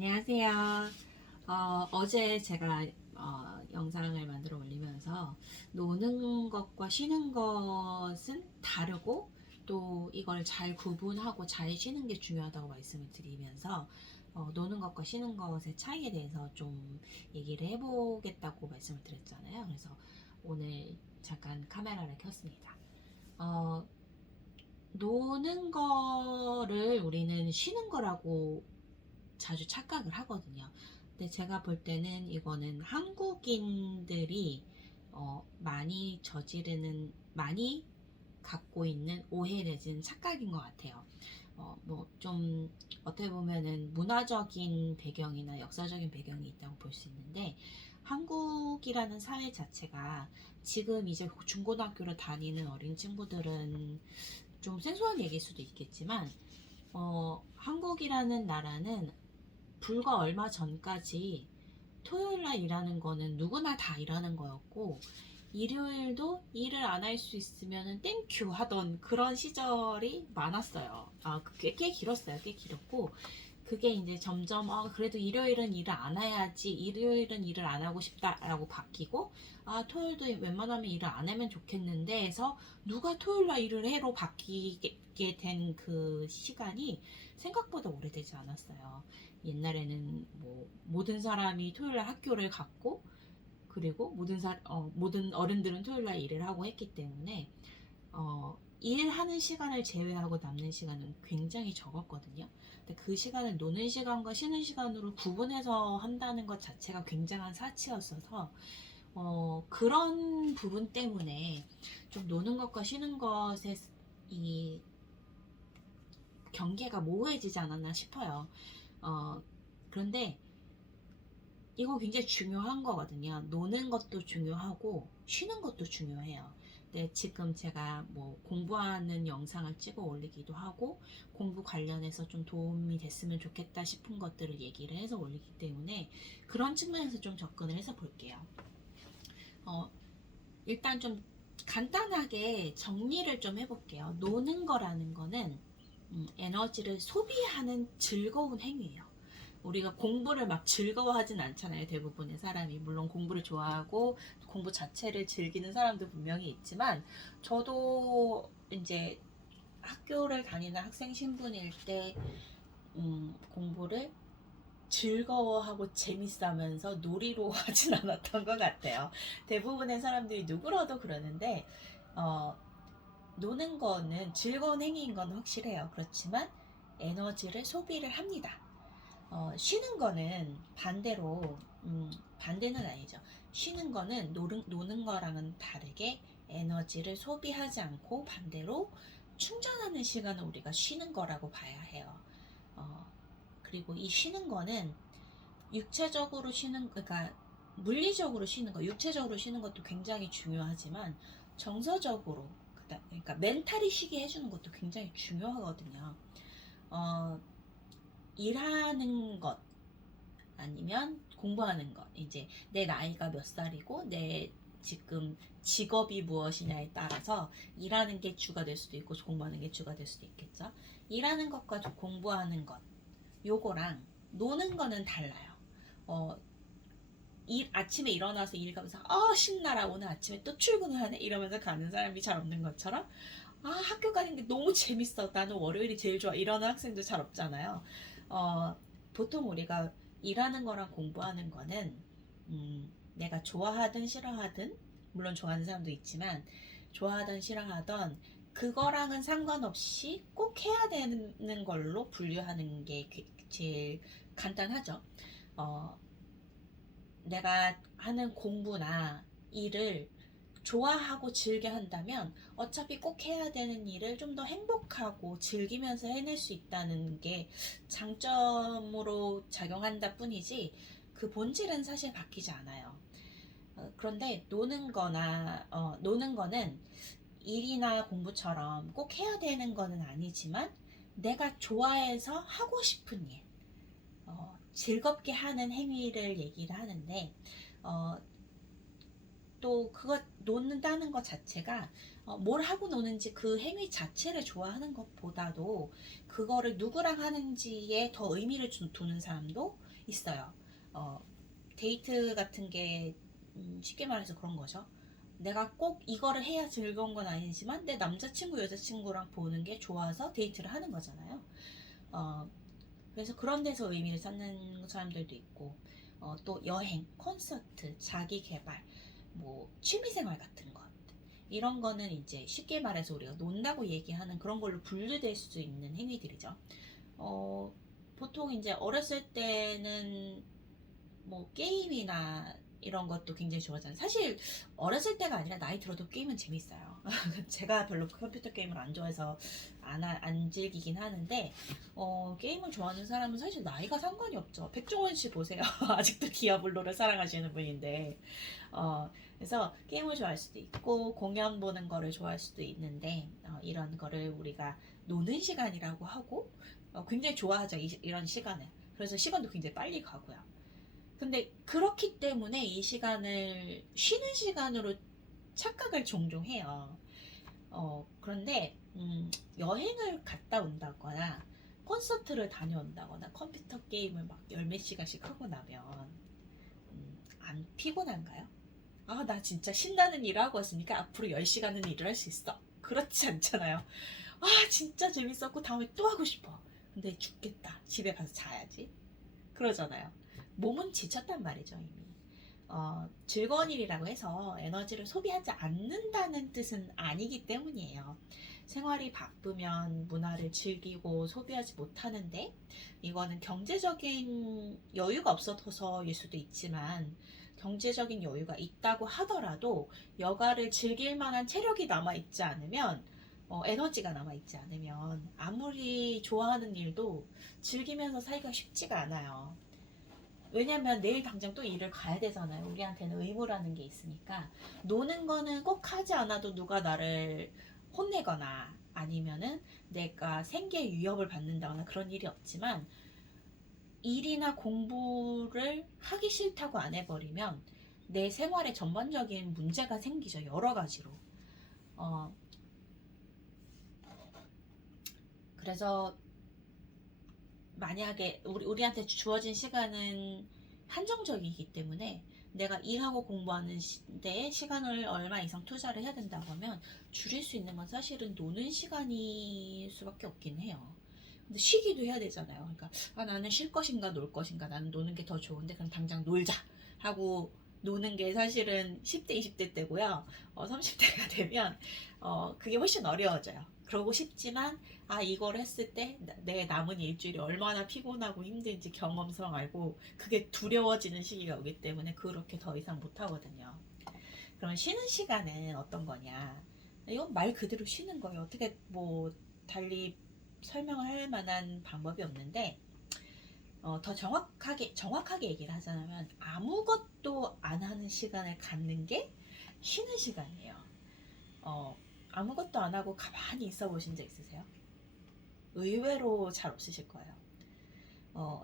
안녕하세요. 어제 제가 영상을 만들어 올리면서 노는 것과 쉬는 것은 다르고 또 이걸 잘 구분하고 잘 쉬는 게 중요하다고 말씀을 드리면서 노는 것과 쉬는 것의 차이에 대해서 좀 얘기를 해보겠다고 말씀을 드렸잖아요. 그래서 오늘 잠깐 카메라를 켰습니다. 어, 노는 거를 우리는 쉬는 거라고 자주 착각을 하거든요. 근데 제가 볼 때는 이거는 한국인들이 많이 갖고 있는 오해 내지는 착각인 것 같아요. 뭐 좀 어떻게 보면은 문화적인 배경이나 역사적인 배경이 있다고 볼 수 있는데, 한국이라는 사회 자체가 지금 이제 중고등학교를 다니는 어린 친구들은 좀 생소한 얘기일 수도 있겠지만, 한국이라는 나라는 불과 얼마 전까지 토요일 날 일하는 거는 누구나 다 일하는 거였고, 일요일도 일을 안 할 수 있으면 땡큐 하던 그런 시절이 많았어요. 꽤 길었어요. 꽤 길었고, 그게 이제 점점 그래도 일요일은 일을 안 해야지, 일요일은 일을 안 하고 싶다라고 바뀌고, 토요일도 웬만하면 일을 안 하면 좋겠는데 해서 누가 토요일 날 일을 해로 바뀌게 된 그 시간이 생각보다 오래되지 않았어요. 옛날에는 뭐 모든 사람이 토요일 날 학교를 갔고, 그리고 모든 어른들은 토요일 날 일을 하고 했기 때문에 일하는 시간을 제외하고 남는 시간은 굉장히 적었거든요. 근데 그 시간을 노는 시간과 쉬는 시간으로 구분해서 한다는 것 자체가 굉장한 사치였어서, 그런 부분 때문에 좀 노는 것과 쉬는 것의 이 경계가 모호해지지 않았나 싶어요. 그런데 이거 굉장히 중요한 거거든요. 노는 것도 중요하고 쉬는 것도 중요해요. 근데 지금 제가 뭐 공부하는 영상을 찍어 올리기도 하고, 공부 관련해서 좀 도움이 됐으면 좋겠다 싶은 것들을 얘기를 해서 올리기 때문에 그런 측면에서 좀 접근을 해서 볼게요. 어, 일단 좀 간단하게 정리를 좀 해볼게요. 노는 거라는 거는 에너지를 소비하는 즐거운 행위예요. 우리가 공부를 막 즐거워하진 않잖아요. 대부분의 사람이. 물론 공부를 좋아하고 공부 자체를 즐기는 사람도 분명히 있지만, 저도 이제 학교를 다니는 학생 신분일 때 공부를 즐거워하고 재밌어하면서 놀이로 하진 않았던 것 같아요. 대부분의 사람들이 누구라도 그러는데, 어, 노는 거는 즐거운 행위인 건 확실해요. 그렇지만 에너지를 소비를 합니다. 쉬는 거는 반대로, 반대는 아니죠. 쉬는 거는 노는 거랑은 다르게 에너지를 소비하지 않고 반대로 충전하는 시간을 우리가 쉬는 거라고 봐야 해요. 어, 그리고 이 쉬는 거는 육체적으로 쉬는, 그러니까 물리적으로 쉬는 거, 육체적으로 쉬는 것도 굉장히 중요하지만, 정서적으로, 그러니까 멘탈이 쉬게 해주는 것도 굉장히 중요하거든요. 어, 일하는 것, 아니면 공부하는 것, 이제 내 나이가 몇 살이고 내 지금 직업이 무엇이냐에 따라서 일하는 게 주가 될 수도 있고 공부하는 게 주가 될 수도 있겠죠. 일하는 것과 공부하는 것, 요거랑 노는 거는 달라요. 어, 아침에 일어나서 일 가면서 신나라, 오늘 아침에 또 출근을 하네 이러면서 가는 사람이 잘 없는 것처럼, 학교 가는 게 너무 재밌어, 나는 월요일이 제일 좋아, 이러는 학생도 잘 없잖아요. 어, 보통 우리가 일하는 거랑 공부하는 거는 내가 좋아하든 싫어하든, 물론 좋아하는 사람도 있지만 좋아하든 싫어하던 그거랑은 상관없이 꼭 해야 되는 걸로 분류하는 게 제일 간단하죠. 어, 내가 하는 공부나 일을 좋아하고 즐겨 한다면 어차피 꼭 해야 되는 일을 좀 더 행복하고 즐기면서 해낼 수 있다는 게 장점으로 작용한다 뿐이지, 그 본질은 사실 바뀌지 않아요. 그런데 노는 거는 일이나 공부처럼 꼭 해야 되는 거는 아니지만, 내가 좋아해서 하고 싶은 일, 즐겁게 하는 행위를 얘기를 하는데, 어, 또 그거 놓는다는 것 자체가 뭘 하고 노는지 그 행위 자체를 좋아하는 것보다도 그거를 누구랑 하는지에 더 의미를 두는 사람도 있어요. 어, 데이트 같은 게 쉽게 말해서 그런 거죠. 내가 꼭 이거를 해야 즐거운 건 아니지만 내 남자친구 여자친구랑 보는 게 좋아서 데이트를 하는 거잖아요. 어, 그래서 그런 데서 의미를 찾는 사람들도 있고 또 여행, 콘서트, 자기 개발, 뭐 취미생활 같은 것 이런 거는 이제 쉽게 말해서 우리가 논다고 얘기하는 그런 걸로 분류될 수 있는 행위들이죠. 어, 보통 이제 어렸을 때는 뭐 게임이나 이런 것도 굉장히 좋아하잖아요. 사실 어렸을 때가 아니라 나이 들어도 게임은 재밌어요. 제가 별로 컴퓨터 게임을 안 좋아해서 안 즐기긴 하는데 게임을 좋아하는 사람은 사실 나이가 상관이 없죠. 백종원 씨 보세요. 아직도 디아블로를 사랑하시는 분인데 그래서 게임을 좋아할 수도 있고 공연 보는 거를 좋아할 수도 있는데 이런 거를 우리가 노는 시간이라고 하고 굉장히 좋아하죠. 이런 시간을. 그래서 시간도 굉장히 빨리 가고요. 근데 그렇기 때문에 이 시간을 쉬는 시간으로 착각을 종종 해요. 그런데 여행을 갔다 온다거나 콘서트를 다녀온다거나 컴퓨터 게임을 막 열 몇 시간씩 하고 나면 안 피곤한가요? 아, 나 진짜 신나는 일을 하고 왔으니까 앞으로 10시간은 일을 할 수 있어. 그렇지 않잖아요. 아, 진짜 재밌었고 다음에 또 하고 싶어. 근데 죽겠다. 집에 가서 자야지. 그러잖아요. 몸은 지쳤단 말이죠, 이미. 즐거운 일이라고 해서 에너지를 소비하지 않는다는 뜻은 아니기 때문이에요. 생활이 바쁘면 문화를 즐기고 소비하지 못하는데, 이거는 경제적인 여유가 없어서일 수도 있지만, 경제적인 여유가 있다고 하더라도 여가를 즐길 만한 체력이 남아있지 않으면, 에너지가 남아있지 않으면, 아무리 좋아하는 일도 즐기면서 살기가 쉽지가 않아요. 왜냐면 내일 당장 또 일을 가야 되잖아요. 우리한테는 의무라는 게 있으니까. 노는 거는 꼭 하지 않아도 누가 나를 혼내거나 아니면은 내가 생계 위협을 받는다거나 그런 일이 없지만 일이나 공부를 하기 싫다고 안 해버리면 내 생활에 전반적인 문제가 생기죠. 여러 가지로. 어, 그래서 만약에 우리한테 주어진 시간은 한정적이기 때문에 내가 일하고 공부하는 데에 시간을 얼마 이상 투자를 해야 된다고 하면 줄일 수 있는 건 사실은 노는 시간일 수밖에 없긴 해요. 근데 쉬기도 해야 되잖아요. 그러니까 나는 쉴 것인가 놀 것인가, 나는 노는 게 더 좋은데 그럼 당장 놀자 하고 노는 게 사실은 10대 20대 때고요. 30대가 되면 그게 훨씬 어려워져요. 그러고 싶지만 이걸 했을 때 내 남은 일주일이 얼마나 피곤하고 힘든지 경험상 알고 그게 두려워지는 시기가 오기 때문에 그렇게 더 이상 못 하거든요. 그럼 쉬는 시간은 어떤 거냐? 이건 말 그대로 쉬는 거예요. 어떻게 뭐 달리 설명을 할 만한 방법이 없는데 더 정확하게 얘기를 하자면 아무것도 안 하는 시간을 갖는 게 쉬는 시간이에요. 아무것도 안 하고 가만히 있어 보신 적 있으세요? 의외로 잘 없으실 거예요.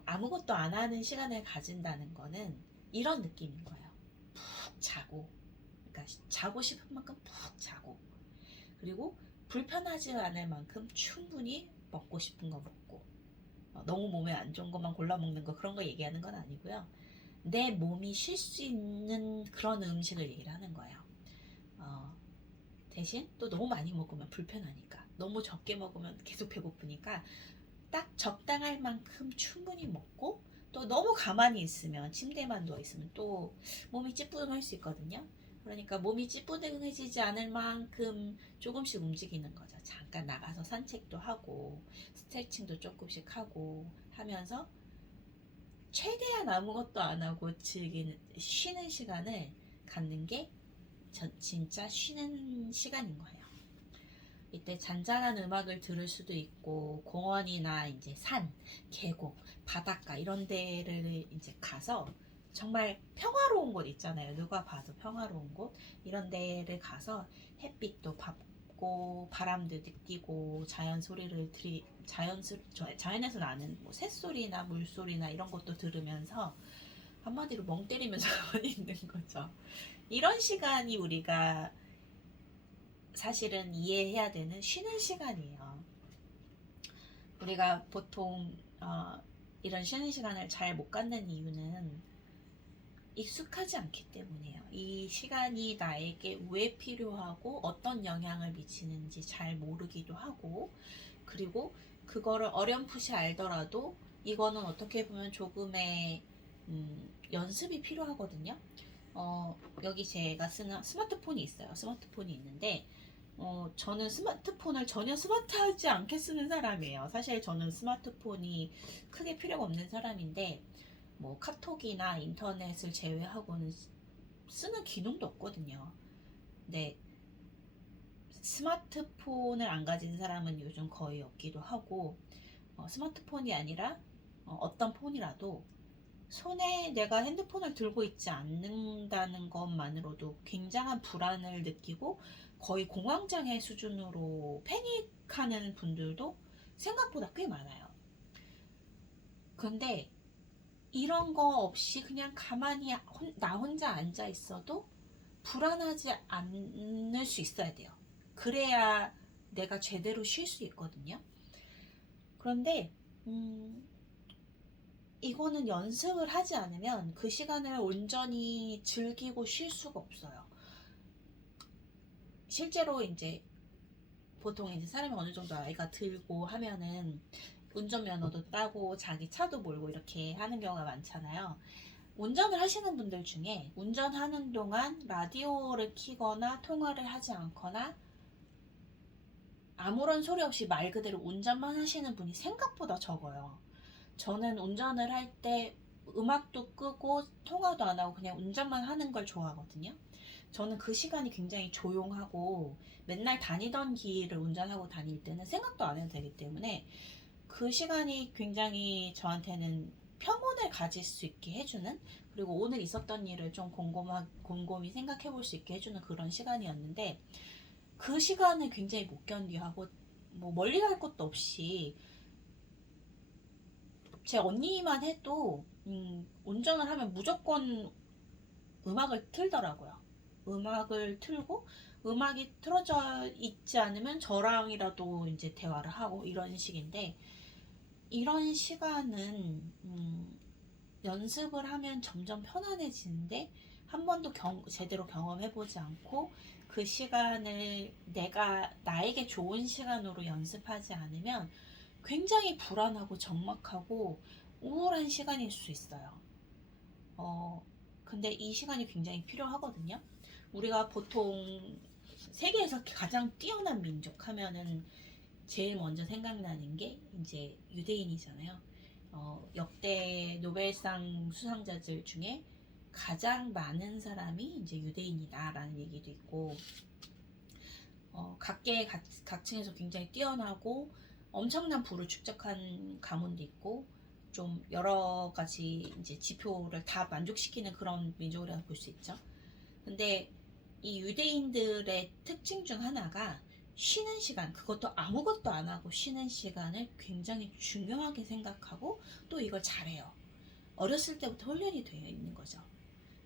아무것도 안 하는 시간을 가진다는 거는 이런 느낌인 거예요. 푹 자고, 그러니까 자고 싶은 만큼 푹 자고, 그리고 불편하지 않을 만큼 충분히 먹고 싶은 거 먹고, 너무 몸에 안 좋은 것만 골라 먹는 거 그런 거 얘기하는 건 아니고요. 내 몸이 쉴 수 있는 그런 음식을 얘기를 하는 거예요. 대신 또 너무 많이 먹으면 불편하니까, 너무 적게 먹으면 계속 배고프니까 딱 적당할 만큼 충분히 먹고, 또 너무 가만히 있으면 침대에만 누워 있으면 또 몸이 찌뿌둥할 수 있거든요. 그러니까 몸이 찌뿌둥해지지 않을 만큼 조금씩 움직이는 거죠. 잠깐 나가서 산책도 하고 스트레칭도 조금씩 하고 하면서 최대한 아무것도 안 하고 쉬는 시간을 갖는 게 진짜 쉬는 시간인 거예요. 이때 잔잔한 음악을 들을 수도 있고 공원이나 이제 산, 계곡, 바닷가 이런 데를 이제 가서 정말 평화로운 곳 있잖아요. 누가 봐도 평화로운 곳 이런 데를 가서 햇빛도 받고 바람도 느끼고 자연에서 나는 뭐 새소리나 물소리나 이런 것도 들으면서 한마디로 멍 때리면서 가만히 있는 거죠. 이런 시간이 우리가 사실은 이해해야 되는 쉬는 시간이에요. 우리가 보통 이런 쉬는 시간을 잘 못 갖는 이유는 익숙하지 않기 때문이에요. 이 시간이 나에게 왜 필요하고 어떤 영향을 미치는지 잘 모르기도 하고, 그리고 그거를 어렴풋이 알더라도 이거는 어떻게 보면 조금의 연습이 필요하거든요. 여기 제가 쓰는 스마트폰이 있어요. 스마트폰이 있는데 저는 스마트폰을 전혀 스마트하지 않게 쓰는 사람이에요. 사실 저는 스마트폰이 크게 필요가 없는 사람인데 뭐 카톡이나 인터넷을 제외하고는 쓰는 기능도 없거든요. 근데 스마트폰을 안 가진 사람은 요즘 거의 없기도 하고, 스마트폰이 아니라 어떤 폰이라도 손에 내가 핸드폰을 들고 있지 않는다는 것만으로도 굉장한 불안을 느끼고 거의 공황장애 수준으로 패닉하는 분들도 생각보다 꽤 많아요. 근데 이런 거 없이 그냥 가만히 나 혼자 앉아 있어도 불안하지 않을 수 있어야 돼요. 그래야 내가 제대로 쉴 수 있거든요. 그런데 이거는 연습을 하지 않으면 그 시간을 온전히 즐기고 쉴 수가 없어요. 실제로 이제 보통 이제 사람이 어느 정도 나이가 들고 하면은 운전면허도 따고 자기 차도 몰고 이렇게 하는 경우가 많잖아요. 운전을 하시는 분들 중에 운전하는 동안 라디오를 켜거나 통화를 하지 않거나 아무런 소리 없이 말 그대로 운전만 하시는 분이 생각보다 적어요. 저는 운전을 할 때 음악도 끄고 통화도 안 하고 그냥 운전만 하는 걸 좋아하거든요. 저는 그 시간이 굉장히 조용하고 맨날 다니던 길을 운전하고 다닐 때는 생각도 안 해도 되기 때문에 그 시간이 굉장히 저한테는 평온을 가질 수 있게 해주는, 그리고 오늘 있었던 일을 좀 곰곰이 생각해 볼 수 있게 해주는 그런 시간이었는데, 그 시간을 굉장히 못 견디하고 뭐 멀리 갈 것도 없이 제 언니만 해도 운전을 하면 무조건 음악을 틀더라고요. 음악을 틀고 음악이 틀어져 있지 않으면 저랑이라도 이제 대화를 하고 이런 식인데, 이런 시간은 연습을 하면 점점 편안해지는데 한 번도 제대로 경험해보지 않고 그 시간을 내가 나에게 좋은 시간으로 연습하지 않으면 굉장히 불안하고 적막하고 우울한 시간일 수 있어요. 근데 이 시간이 굉장히 필요하거든요. 우리가 보통 세계에서 가장 뛰어난 민족 하면은 제일 먼저 생각나는 게 이제 유대인이잖아요. 역대 노벨상 수상자들 중에 가장 많은 사람이 이제 유대인이다라는 얘기도 있고, 각층에서 굉장히 뛰어나고 엄청난 부를 축적한 가문도 있고, 좀 여러 가지 이제 지표를 다 만족시키는 그런 민족이라고 볼 수 있죠. 근데 이 유대인들의 특징 중 하나가 쉬는 시간, 그것도 아무것도 안 하고 쉬는 시간을 굉장히 중요하게 생각하고 또 이걸 잘해요. 어렸을 때부터 훈련이 되어 있는 거죠.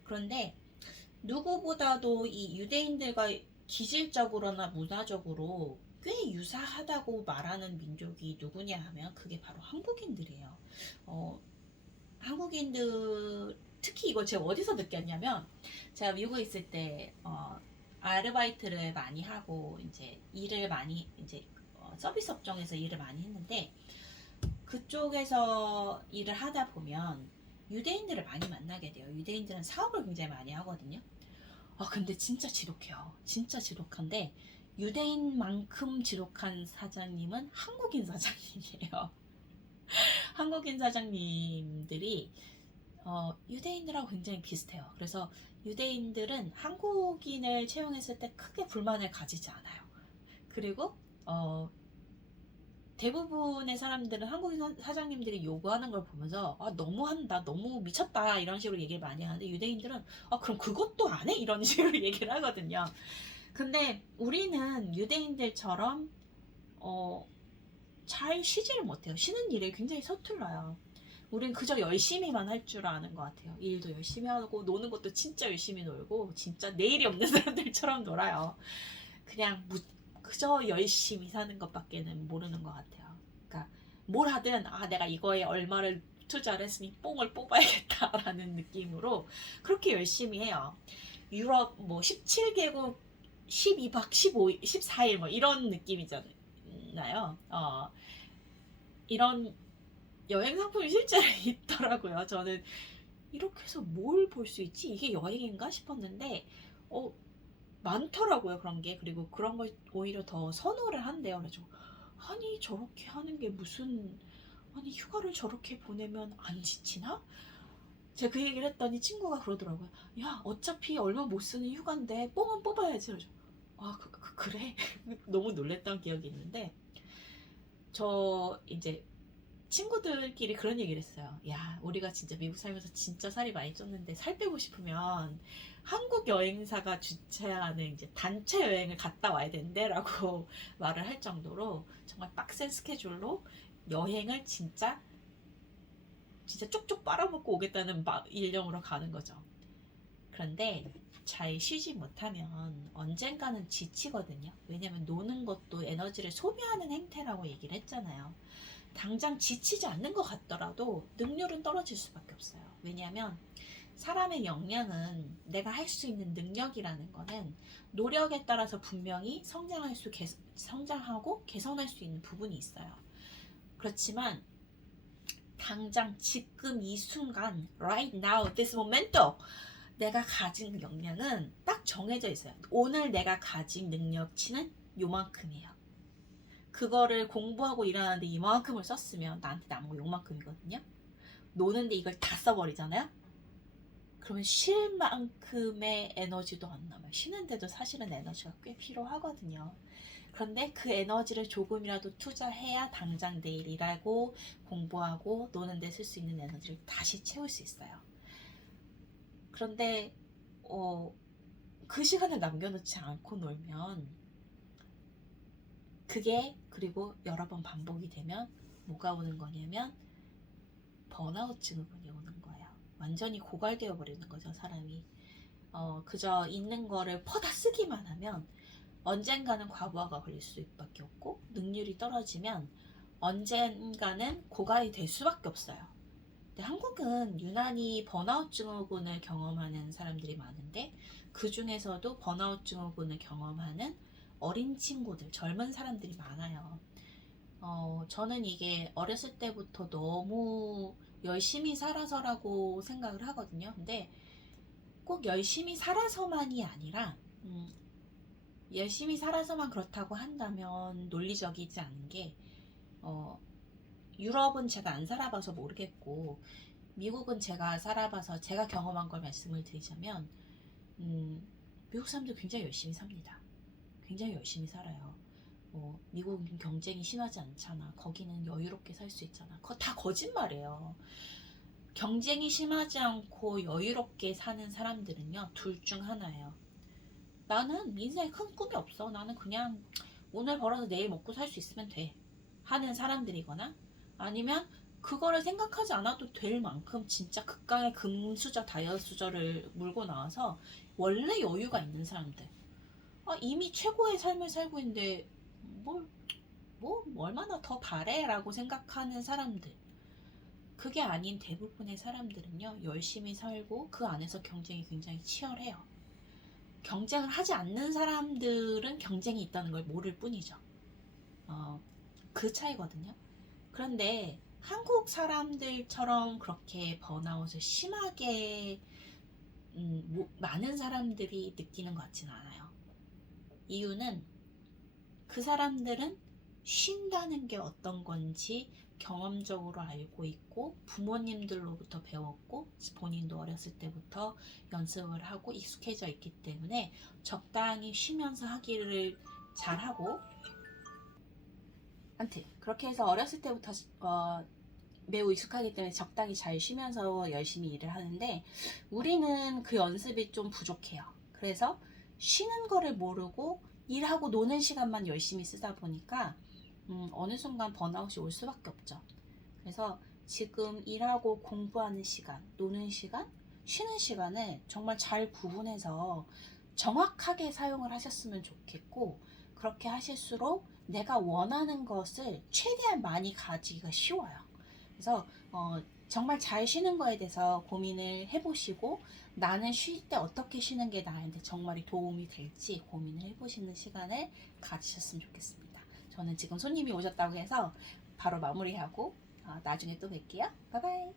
그런데 누구보다도 이 유대인들과 기질적으로나 문화적으로 꽤 유사하다고 말하는 민족이 누구냐 하면 그게 바로 한국인들이에요. 한국인들, 특히 이걸 제가 어디서 느꼈냐면, 제가 미국에 있을 때 아르바이트를 많이 하고 이제 일을 많이 이제 서비스 업종에서 일을 많이 했는데, 그쪽에서 일을 하다 보면 유대인들을 많이 만나게 돼요. 유대인들은 사업을 굉장히 많이 하거든요. 근데 진짜 지독해요. 진짜 지독한데 유대인만큼 지독한 사장님은 한국인 사장님이에요. 한국인 사장님들이 유대인들하고 굉장히 비슷해요. 그래서 유대인들은 한국인을 채용했을 때 크게 불만을 가지지 않아요. 그리고 대부분의 사람들은 한국인 사장님들이 요구하는 걸 보면서 너무한다, 너무 미쳤다 이런 식으로 얘기를 많이 하는데, 유대인들은 그럼 그것도 안 해? 이런 식으로 얘기를 하거든요. 근데 우리는 유대인들처럼 잘 쉬지를 못해요. 쉬는 일에 굉장히 서툴러요. 우린 그저 열심히만 할 줄 아는 것 같아요. 일도 열심히 하고 노는 것도 진짜 열심히 놀고 진짜 내일이 없는 사람들처럼 놀아요. 그냥 그저 열심히 사는 것밖에는 모르는 것 같아요. 그러니까 뭘 하든 내가 이거에 얼마를 투자를 했으니 뽕을 뽑아야겠다라는 느낌으로 그렇게 열심히 해요. 유럽 뭐 17개국 12박 15, 14일 뭐 이런 느낌이잖아요. 이런 여행 상품이 실제로 있더라고요. 저는 이렇게 해서 뭘 볼 수 있지? 이게 여행인가 싶었는데 많더라고요. 그런 게. 그리고 그런 걸 오히려 더 선호를 한대요. 그래서 아니 저렇게 하는 게 무슨 아니 휴가를 저렇게 보내면 안 지치나? 제가 그 얘기를 했더니 친구가 그러더라고요. 야 어차피 얼마 못 쓰는 휴가인데 뽕은 뽑아야지. 그래서 그래? 너무 놀랬던 기억이 있는데 저 이제 친구들끼리 그런 얘기를 했어요. 야, 우리가 진짜 미국 살면서 진짜 살이 많이 쪘는데 살 빼고 싶으면 한국 여행사가 주최하는 이제 단체 여행을 갔다 와야 된대라고 말을 할 정도로 정말 빡센 스케줄로 여행을 진짜 쪽쪽 빨아먹고 오겠다는 일념으로 가는 거죠. 그런데 잘 쉬지 못하면 언젠가는 지치거든요. 왜냐면 노는 것도 에너지를 소비하는 행태라고 얘기를 했잖아요. 당장 지치지 않는 것 같더라도 능률은 떨어질 수밖에 없어요. 왜냐하면 사람의 역량은 내가 할 수 있는 능력이라는 거는 노력에 따라서 분명히 성장하고 개선할 수 있는 부분이 있어요. 그렇지만 당장 지금 이 순간 right now this momento 내가 가진 역량은 딱 정해져 있어요. 오늘 내가 가진 능력치는 요만큼이에요. 그거를 공부하고 일하는데 이만큼을 썼으면 나한테 남은 거 요만큼이거든요. 노는데 이걸 다 써버리잖아요. 그러면 쉴 만큼의 에너지도 안 남아요. 쉬는데도 사실은 에너지가 꽤 필요하거든요. 그런데 그 에너지를 조금이라도 투자해야 당장 내일 일하고 공부하고 노는데 쓸 수 있는 에너지를 다시 채울 수 있어요. 그런데 그 시간을 남겨놓지 않고 놀면 그게 그리고 여러 번 반복이 되면 뭐가 오는 거냐면 번아웃 증후군이 오는 거예요. 완전히 고갈되어 버리는 거죠, 사람이. 그저 있는 거를 퍼다 쓰기만 하면 언젠가는 과부하가 걸릴 수밖에 없고 능률이 떨어지면 언젠가는 고갈이 될 수밖에 없어요. 근데 한국은 유난히 번아웃 증후군을 경험하는 사람들이 많은데 그 중에서도 번아웃 증후군을 경험하는 어린 친구들, 젊은 사람들이 많아요. 저는 이게 어렸을 때부터 너무 열심히 살아서라고 생각을 하거든요. 근데 꼭 열심히 살아서만이 아니라, 열심히 살아서만 그렇다고 한다면 논리적이지 않은 게, 유럽은 제가 안 살아봐서 모르겠고, 미국은 제가 살아봐서 제가 경험한 걸 말씀을 드리자면, 미국 사람들 굉장히 열심히 삽니다. 굉장히 열심히 살아요. 미국은 경쟁이 심하지 않잖아. 거기는 여유롭게 살 수 있잖아. 그거 다 거짓말이에요. 경쟁이 심하지 않고 여유롭게 사는 사람들은요, 둘 중 하나예요. 나는 인생에 큰 꿈이 없어. 나는 그냥 오늘 벌어서 내일 먹고 살 수 있으면 돼. 하는 사람들이거나 아니면 그거를 생각하지 않아도 될 만큼 진짜 극강의 금수저, 다이아수저를 물고 나와서 원래 여유가 있는 사람들. 이미 최고의 삶을 살고 있는데 뭐 얼마나 더 바래? 라고 생각하는 사람들. 그게 아닌 대부분의 사람들은요, 열심히 살고 그 안에서 경쟁이 굉장히 치열해요. 경쟁을 하지 않는 사람들은 경쟁이 있다는 걸 모를 뿐이죠. 그 차이거든요. 그런데 한국 사람들처럼 그렇게 번아웃을 심하게 많은 사람들이 느끼는 것 같지는 않아요. 이유는 그 사람들은 쉰다는 게 어떤 건지 경험적으로 알고 있고 부모님들로부터 배웠고 본인도 어렸을 때부터 연습을 하고 익숙해져 있기 때문에 적당히 쉬면서 하기를 잘하고, 아무튼 그렇게 해서 어렸을 때부터 매우 익숙하기 때문에 적당히 잘 쉬면서 열심히 일을 하는데 우리는 그 연습이 좀 부족해요. 그래서 쉬는 거를 모르고 일하고 노는 시간만 열심히 쓰다 보니까 어느 순간 번아웃이 올 수밖에 없죠. 그래서 지금 일하고 공부하는 시간, 노는 시간, 쉬는 시간을 정말 잘 구분해서 정확하게 사용을 하셨으면 좋겠고, 그렇게 하실수록 내가 원하는 것을 최대한 많이 가지기가 쉬워요. 그래서 정말 잘 쉬는 거에 대해서 고민을 해보시고, 나는 쉴 때 어떻게 쉬는 게 나한테 정말 도움이 될지 고민을 해보시는 시간을 가지셨으면 좋겠습니다. 저는 지금 손님이 오셨다고 해서 바로 마무리하고 나중에 또 뵐게요. 바이바이.